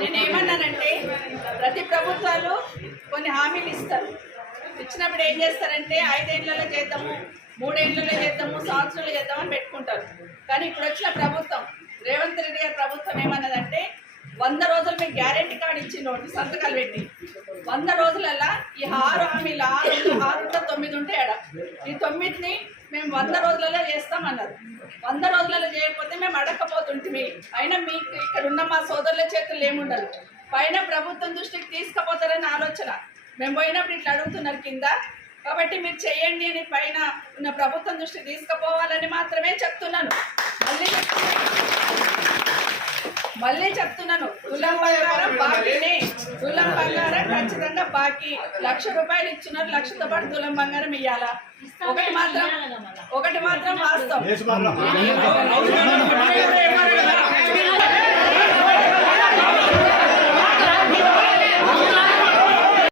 నేనేమన్నానంటే ప్రతి ప్రభుత్వాలు కొన్ని హామీలు ఇస్తారు. ఇచ్చినప్పుడు ఏం చేస్తారంటే 5 ఏళ్లలో చేద్దాము, 3 ఏళ్లలో చేద్దాము, సంవత్సరాలు చేద్దామని పెట్టుకుంటారు. కానీ ఇప్పుడు వచ్చిన ప్రభుత్వం రేవంత్ రెడ్డి గారి ప్రభుత్వం ఏమన్నదంటే 100 రోజులు మీకు గ్యారెంటీ కార్డు ఇచ్చిండు సంతకాలు పెట్టి 100 రోజులల్లా ఈ 6 హామీలు 6 9 ఉంటాయి ఆడ. ఈ 9ని మేము 100 రోజులలో చేస్తామన్నారు. 100 రోజులలో చేయకపోతే మేము అడగకపోతుంటిమి. అయినా మీకు ఇక్కడ ఉన్న మా సోదరుల చేతులు ఏముండదు. పైన ప్రభుత్వం దృష్టికి తీసుకుపోతారని ఆలోచన. మేము పోయినప్పుడు ఇట్లా అడుగుతున్నారు కింద. కాబట్టి మీరు చేయండి అని పైన ఉన్న ప్రభుత్వం దృష్టికి తీసుకుపోవాలని మాత్రమే చెప్తున్నాను. మళ్ళీ చెప్తున్నాను, తులం బంగారం బాకీనే. తులం బంగారం ఖచ్చితంగా బాకీ. 1,00,000 రూపాయలు ఇచ్చినారు, 1,00,000తో పాటు తులం బంగారం ఇవ్వాలా. ఒకటి మాత్రం వాస్తవం.